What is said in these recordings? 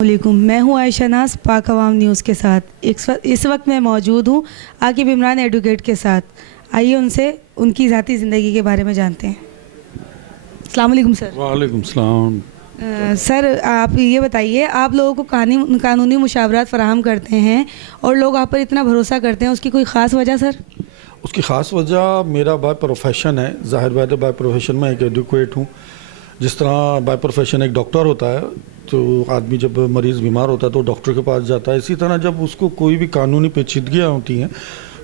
علیکم، میں ہوں عائشہ ناز پاک عوام نیوز کے ساتھ۔ اس وقت میں موجود ہوں عاقب عمران ایڈوکیٹ کے ساتھ۔ آئیے ان سے ان کی ذاتی زندگی کے بارے میں جانتے ہیں۔ السلام علیکم سر۔ وعلیکم السلام۔ سر آپ یہ بتائیے، آپ لوگوں کو قانونی مشاورات فراہم کرتے ہیں اور لوگ آپ پر اتنا بھروسہ کرتے ہیں، اس کی کوئی خاص وجہ سر؟ اس کی خاص وجہ میرا بائی پروفیشن ہے۔ ظاہر بات ہے بائی پروفیشن میں ایک ایڈوکیٹ ہوں۔ جس طرح بائی پروفیشن ایک ڈاکٹر ہوتا ہے تو آدمی جب مریض بیمار ہوتا ہے تو ڈاکٹر کے پاس جاتا ہے، اسی طرح جب اس کو کوئی بھی قانونی پیچیدگیاں ہوتی ہیں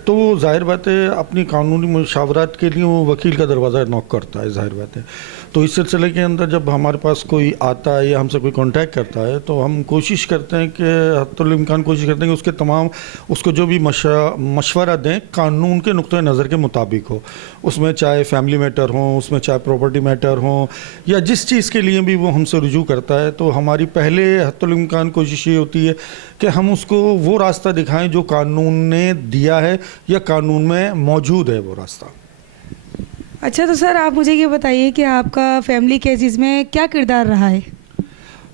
تو وہ ظاہر بات ہے اپنی قانونی مشاورات کے لیے وہ وکیل کا دروازہ نوک کرتا ہے۔ ظاہر بات ہے تو اس سلسلے کے اندر جب ہمارے پاس کوئی آتا ہے یا ہم سے کوئی کانٹیکٹ کرتا ہے تو ہم کوشش کرتے ہیں کہ حتی الامکان کوشش کرتے ہیں کہ اس کے تمام اس کو جو بھی مشورہ دیں قانون کے نقطۂ نظر کے مطابق ہو، اس میں چاہے فیملی میٹر ہوں، اس میں چاہے پراپرٹی میٹر ہوں، یا جس چیز کے لیے بھی وہ ہم سے رجوع کرتا ہے تو ہماری پہلے حتی الامکان کوشش یہ ہوتی ہے کہ ہم اس کو وہ راستہ دکھائیں جو قانون نے دیا ہے یا قانون میں موجود ہے وہ راستہ۔ اچھا، تو سر آپ مجھے یہ بتائیے کہ آپ کا فیملی کیسز میں کیا کردار رہا ہے؟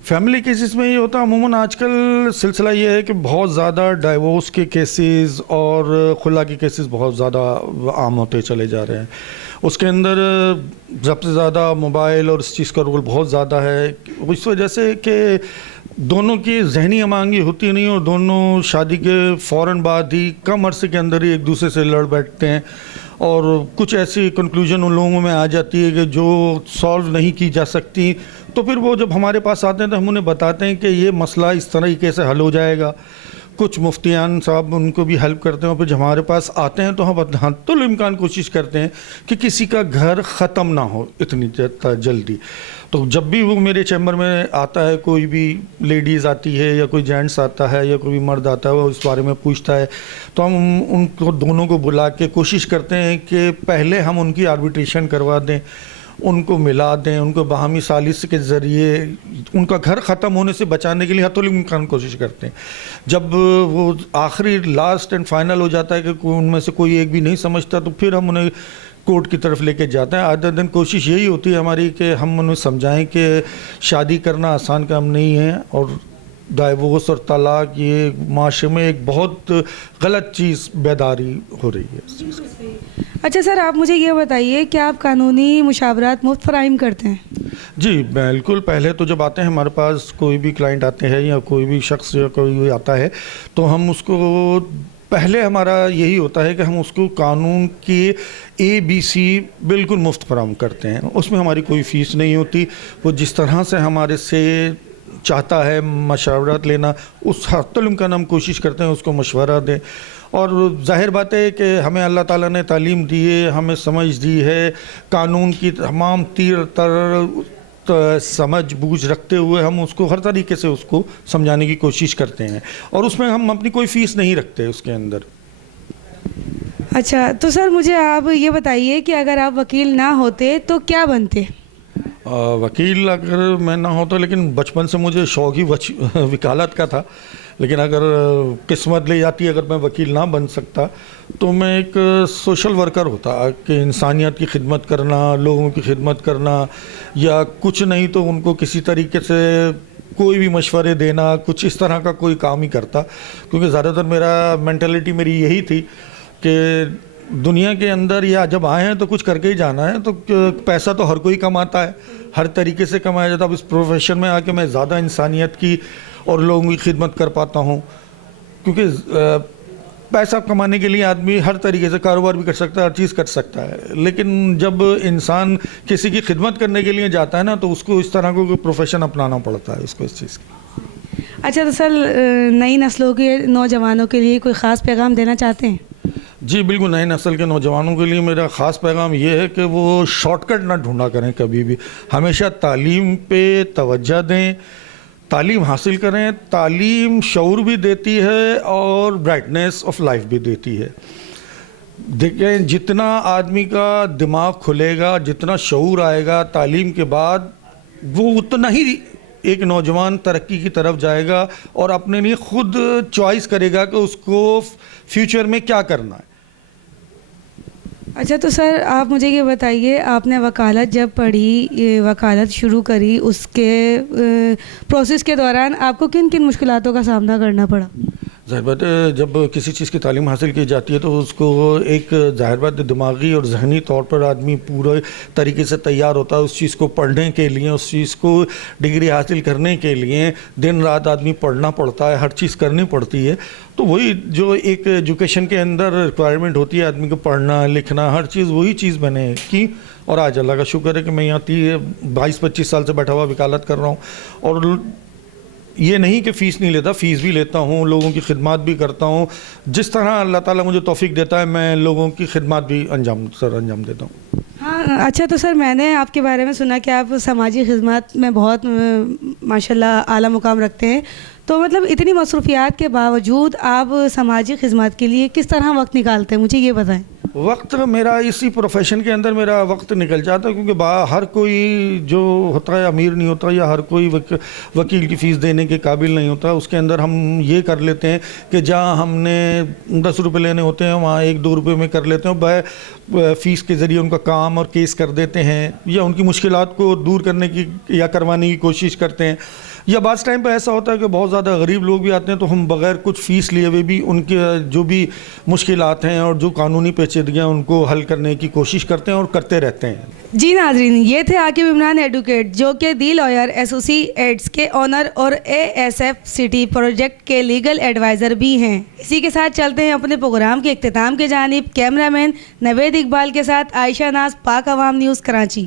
فیملی کیسز میں یہ ہوتا ہے عموماً آج کل سلسلہ یہ ہے کہ بہت زیادہ ڈائیورس کے کیسز اور خلا کے کیسز بہت زیادہ عام ہوتے چلے جا رہے ہیں۔ اس کے اندر سب سے زیادہ موبائل اور اس چیز کا رول بہت زیادہ ہے، اس وجہ سے کہ دونوں کی ذہنی ہم آہنگی ہوتی نہیں اور دونوں شادی کے فوراً بعد ہی کم عرصے کے اندر ہی ایک دوسرے سے لڑ بیٹھتے ہیں اور کچھ ایسی کنکلوژن ان لوگوں میں آ جاتی ہے کہ جو سالو نہیں کی جا سکتی، تو پھر وہ جب ہمارے پاس آتے ہیں تو ہم انہیں بتاتے ہیں کہ یہ مسئلہ اس طریقے سے حل ہو جائے گا۔ کچھ مفتیان صاحب ان کو بھی ہیلپ کرتے ہیں اور پھر جب ہمارے پاس آتے ہیں تو ہم حتی الامکان کوشش کرتے ہیں کہ کسی کا گھر ختم نہ ہو اتنی جلدی۔ تو جب بھی وہ میرے چیمبر میں آتا ہے، کوئی بھی لیڈیز آتی ہے یا کوئی جینٹس آتا ہے یا کوئی بھی مرد آتا ہے وہ اس بارے میں پوچھتا ہے تو ہم ان کو دونوں کو بلا کے کوشش کرتے ہیں کہ پہلے ہم ان کی آربیٹریشن کروا دیں، ان کو ملا دیں، ان کو باہمی سالس کے ذریعے ان کا گھر ختم ہونے سے بچانے کے لیے حتی الامکان کوشش کرتے ہیں۔ جب وہ آخری لاسٹ اینڈ فائنل ہو جاتا ہے کہ ان میں سے کوئی ایک بھی نہیں سمجھتا تو پھر ہم انہیں کورٹ کی طرف لے کے جاتے ہیں۔ آدھے دن کوشش یہی ہوتی ہے ہماری کہ ہم انہیں سمجھائیں کہ شادی کرنا آسان کام نہیں ہے اور ڈائیورس اور طلاق یہ معاشرے میں ایک بہت غلط چیز بیداری ہو رہی ہے۔ اچھا سر، آپ مجھے یہ بتائیے کہ آپ قانونی مشاورات مفت فراہم کرتے ہیں؟ جی بالکل۔ پہلے تو جب آتے ہیں ہمارے پاس کوئی بھی کلائنٹ آتے ہیں یا کوئی بھی شخص یا کوئی آتا ہے تو ہم اس کو پہلے ہمارا یہی ہوتا ہے کہ ہم اس کو قانون کی ABC بالکل مفت فراہم کرتے ہیں۔ اس میں ہماری کوئی فیس نہیں ہوتی، وہ جس طرح سے ہمارے سے چاہتا ہے مشاورت لینا اس حد الامکان ہم کوشش کرتے ہیں اس کو مشورہ دیں۔ اور ظاہر بات ہے کہ ہمیں اللہ تعالیٰ نے تعلیم دی ہے، ہمیں سمجھ دی ہے، قانون کی تمام تیر تر سمجھ بوجھ رکھتے ہوئے ہم اس کو ہر طریقے سے اس کو سمجھانے کی کوشش کرتے ہیں اور اس میں ہم اپنی کوئی فیس نہیں رکھتے اس کے اندر۔ اچھا، تو سر مجھے آپ یہ بتائیے کہ اگر آپ وکیل نہ ہوتے تو کیا بنتے؟ وکیل اگر میں نہ ہوتا، لیکن بچپن سے مجھے شوق ہی وکالت کا تھا، لیکن اگر قسمت لے جاتی اگر میں وکیل نہ بن سکتا تو میں ایک سوشل ورکر ہوتا کہ انسانیت کی خدمت کرنا، لوگوں کی خدمت کرنا، یا کچھ نہیں تو ان کو کسی طریقے سے کوئی بھی مشورے دینا، کچھ اس طرح کا کوئی کام ہی کرتا، کیونکہ زیادہ تر میرا مینٹلٹی میری یہی تھی کہ دنیا کے اندر یا جب آئے ہیں تو کچھ کر کے ہی جانا ہے، تو پیسہ تو ہر کوئی کماتا ہے، ہر طریقے سے کمایا جاتا ہے۔ اب اس پروفیشن میں آ کے میں زیادہ انسانیت کی اور لوگوں کی خدمت کر پاتا ہوں، کیونکہ پیسہ کمانے کے لیے آدمی ہر طریقے سے کاروبار بھی کر سکتا ہے، ہر چیز کر سکتا ہے، لیکن جب انسان کسی کی خدمت کرنے کے لیے جاتا ہے نا تو اس کو اس طرح کو پروفیشن اپنانا پڑتا ہے اس کو اس چیز کی۔ اچھا، تو سر نئی نسلوں کے نوجوانوں کے لیے کوئی خاص پیغام دینا چاہتے ہیں؟ جی بالکل، نئی نسل کے نوجوانوں کے لیے میرا خاص پیغام یہ ہے کہ وہ شارٹ کٹ نہ ڈھونڈا کریں کبھی بھی، ہمیشہ تعلیم پہ توجہ دیں، تعلیم حاصل کریں۔ تعلیم شعور بھی دیتی ہے اور برائٹنیس آف لائف بھی دیتی ہے۔ دیکھیں جتنا آدمی کا دماغ کھلے گا، جتنا شعور آئے گا تعلیم کے بعد، وہ اتنا ہی ایک نوجوان ترقی کی طرف جائے گا اور اپنے لیے خود چوائس کرے گا کہ اس کو فیوچر میں کیا کرنا ہے۔ اچھا تو سر آپ مجھے یہ بتائیے آپ نے وکالت جب پڑھی وکالت شروع کری اس کے پروسیس کے دوران آپ کو کن کن مشکلاتوں کا سامنا کرنا پڑا؟ ظاہر بات ہے جب کسی چیز کی تعلیم حاصل کی جاتی ہے تو اس کو ایک ظاہر بات دماغی اور ذہنی طور پر آدمی پورے طریقے سے تیار ہوتا ہے اس چیز کو پڑھنے کے لیے، اس چیز کو ڈگری حاصل کرنے کے لیے دن رات آدمی پڑھنا پڑتا ہے، ہر چیز کرنی پڑتی ہے. تو وہی جو ایک ایجوکیشن کے اندر ریکوائرمنٹ ہوتی ہے آدمی کو پڑھنا لکھنا ہر چیز، وہی چیز میں نے کی. اور آج اللہ کا شکر ہے کہ میں یہاں 22-25 سال سے بیٹھا ہوا وکالت کر رہا ہوں. اور یہ نہیں کہ فیس نہیں لیتا، فیس بھی لیتا ہوں، لوگوں کی خدمات بھی کرتا ہوں. جس طرح اللہ تعالیٰ مجھے توفیق دیتا ہے میں لوگوں کی خدمات بھی انجام دیتا ہوں. ہاں اچھا تو سر میں نے آپ کے بارے میں سنا کہ آپ سماجی خدمات میں بہت ماشاءاللہ اعلیٰ مقام رکھتے ہیں. تو مطلب اتنی مصروفیات کے باوجود آپ سماجی خدمات کے لیے کس طرح وقت نکالتے ہیں، مجھے یہ بتائیں. وقت میرا اسی پروفیشن کے اندر میرا وقت نکل جاتا ہے کیونکہ ہر کوئی جو ہوتا ہے امیر نہیں ہوتا یا ہر کوئی وکیل کی فیس دینے کے قابل نہیں ہوتا. اس کے اندر ہم یہ کر لیتے ہیں کہ جہاں ہم نے 10 روپے لینے ہوتے ہیں وہاں 1-2 روپے میں کر لیتے ہیں، فیس کے ذریعے ان کا کام اور کیس کر دیتے ہیں یا ان کی مشکلات کو دور کرنے کی یا کروانے کی کوشش کرتے ہیں. یا بعض ٹائم پہ ایسا ہوتا ہے کہ بہت زیادہ غریب لوگ بھی آتے ہیں تو ہم بغیر کچھ فیس لیے ہوئے بھی ان کے جو بھی مشکلات ہیں اور جو قانونی پیچیدگیاں ان کو حل کرنے کی کوشش کرتے ہیں اور کرتے رہتے ہیں. جی ناظرین، یہ تھے عاقب عمران ایڈوکیٹ جو کہ دی لائر ایسوسی ایٹس کے آنر اور ASF سٹی پروجیکٹ کے لیگل ایڈوائزر بھی ہیں. اسی کے ساتھ چلتے ہیں اپنے پروگرام کے اختتام کی جانب. کیمرہ مین نوید اقبال کے ساتھ عائشہ ناز، پاک عوام نیوز، کراچی.